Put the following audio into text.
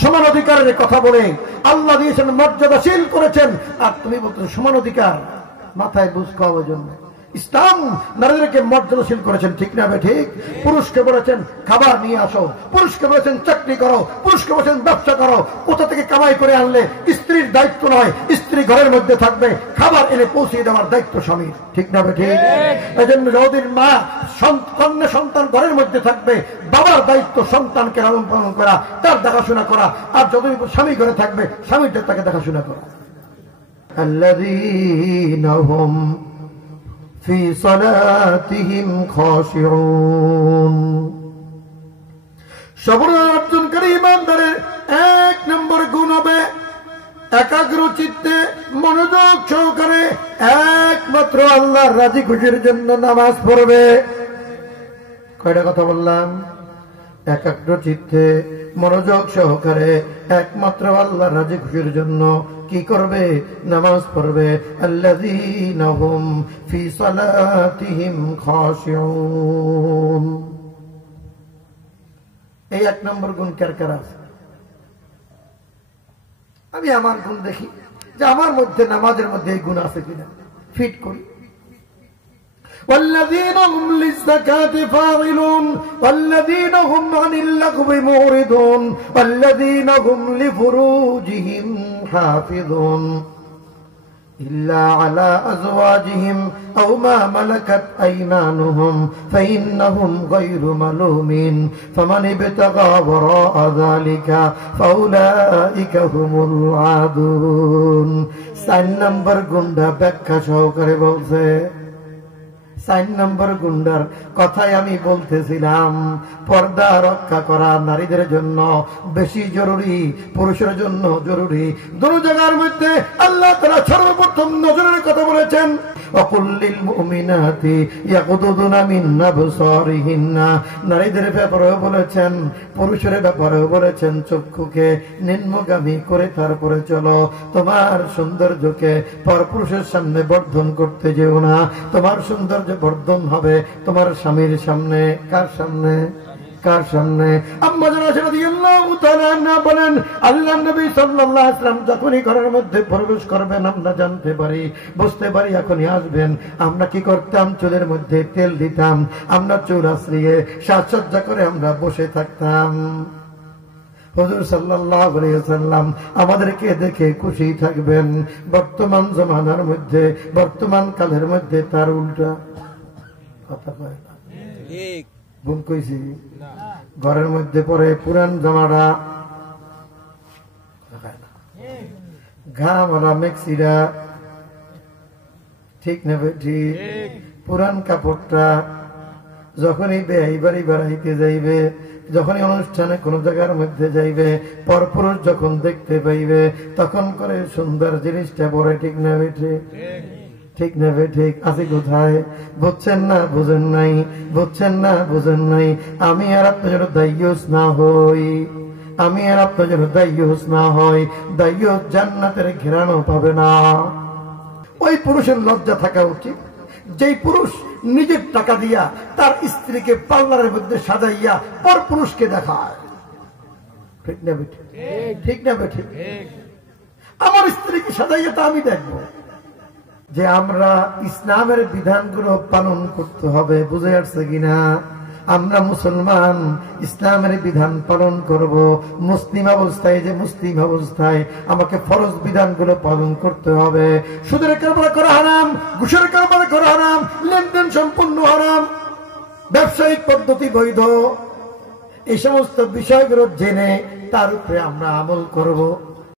সমান অধিকারের কথা বলে আল্লাহ দিয়েছেন, মর্যাদাশীল করেছেন, আর তুমি বলছো সমান অধিকার। মাথায় বুঝ খাওয়ার জন্য ইসলাম নারীদেরকে মর্যাদাশীল করেছেন, ঠিক না? ঠিক। পুরুষকে বলেছেন খাবার নিয়ে আসো, পুরুষকে বলেছেন চাকরি করো, পুরুষকে বলেছেন ব্যবসা করো। কোথা থেকে কামাই করে আনলে স্ত্রীর দায়িত্ব নয়, স্ত্রী ঘরের মধ্যে থাকবে, খাবার এনে পৌঁছে দেওয়ার দায়িত্ব স্বামীর, ঠিক না? ঠিক। এই জন্য যতদিন মা কন্যা সন্তান ঘরের মধ্যে থাকবে, বাবার দায়িত্ব সন্তানকে লালন পালন করা, তার দেখাশোনা করা, আর যতদিন স্বামী ঘরে থাকবে স্বামীটা তাকে দেখাশোনা করা। আল্লাযীনা হুম ফি সালাতিহিম খাশিউন। সবর অর্জনকারী ইমানদারের এক নম্বর গুণ হবে একাগ্র চিত্তে মনোযোগ সহকারে একমাত্র আল্লাহর রাজি খুশির জন্য নামাজ পড়বে। কয়টা কথা বললাম? একাগ্র চিত্তে মনোযোগ সহকারে একমাত্র আল্লাহর রাজি খুশির জন্য কি করবে? নামাজ পড়বে। আল্লাযীনা হুম ফি সালাতিহিম খাশিউন। এই এক নম্বর গুণ কার কার আছে? আমি আমার গুণ দেখি যে আমার মধ্যে নামাজের মধ্যে এই গুণ আছে কিনা, ফিট করি। والذين هم للزكاة فاعلون والذين هم عن اللغو معرضون والذين هم لفروجهم حافظون إلا على أزواجهم أو ما ملكت أيمانهم فإنهم غير ملومين فمن ابتغى وراء ذلك فأولئك هم العادون। 4 নম্বর গুণটা ব্যাখ্যা সহকারে বলছে। 4 নম্বর গুন্ডার কথাই আমি বলতেছিলাম, পর্দা রক্ষা করা নারীদের জন্য বেশি জরুরি, পুরুষের জন্য জরুরি। দুটো জায়গার মধ্যে আল্লাহ তাআলা সর্বপ্রথম নজরের কথা বলেছেন, ওয়াকুল্লিল মুমিনাতি ইয়াকুদুনা মিন আবসারিহিন্না। নারীদের ব্যাপারেও বলেছেন, পুরুষের ব্যাপারেও বলেছেন, চক্ষুকে নিম্নগামী করে তারপরে চলো। তোমার সৌন্দর্যকে পরপুরুষের সামনে বর্ধন করতে যেও না। তোমার সৌন্দর্য বর্ধন হবে তোমার স্বামীর সামনে। কার সামনে? কার সামনে? আম্মা জানা রাদিয়াল্লাহু তাআলা আনহা বলেন, আল্লাহর নবী সাল্লাল্লাহু আলাইহি ওয়াসাল্লাম যখনই ঘরের মধ্যে প্রবেশ করবেন আমরা জানতে পারি, বুঝতে পারি এখনই আসবেন। আমরা কি করতাম? চুলের মধ্যে তেল দিতাম, আমরা চুল আশ্রিয়ে সাজসজ্জা করে আমরা বসে থাকতাম। হুজুর সাল্লাল্লাহু আলাইহি ওয়াসাল্লাম আমাদেরকে দেখে খুশি থাকবেন। বর্তমান জমানার মধ্যে, বর্তমান কালের মধ্যে তার উল্টা কথা কয় না। ঠিক ভুল কইছি? ঘরের মধ্যে পরে পুরান জামাটা, ঘামরা মেক্সিরা, ঠিক না? ঠিক। পুরান কাপড়টা যখনই বেয়াই বাড়ি বেড়াইতে যাইবে, যখনই অনুষ্ঠানে কোন জায়গার মধ্যে যাইবে, পরপুরুষ যখন দেখতে পাইবে তখন করে সুন্দর জিনিসটা পরে, ঠিক না? ঠিক। ঠিক না? ঠিক আছে? কোথায়? বুঝছেন না? বুঝেন নাই? বুঝছেন না? বুঝেন নাই? আমি আর আপনার জন্য দায়ুস না হই, আমি আর আপনার জন্য দায়ুস না হই, দায়ুস জান্নাতের ঘেরানো পাবে না। ওই পুরুষের লজ্জা থাকা উচিত যেই পুরুষ নিজের টাকা দিয়া তার স্ত্রীকে পার্লারের মধ্যে সাজাইয়া পর পুরুষকে দেখায়। ঠিক না? ঠিক না? ঠিক। আমার স্ত্রীকে সাজাইয়া তা আমি দেখবো যে আমরা ইসলামের বিধানগুলো পালন করতে হবে। বুঝে আসছে কিনা? আমরা মুসলমান, ইসলামের বিধান পালন করব। মুসলিম অবস্থায়, যে মুসলিম অবস্থায় আমাকে ফরজ বিধানগুলো পালন করতে হবে। সুদের কারবার করা হারাম, ঘুষের কারবার করা হারাম, লেনদেন সম্পূর্ণ হারাম, ব্যবসায়িক পদ্ধতি বৈধ। এই সমস্ত বিষয়গুলো জেনে তার উপরে আমরা আমল করব।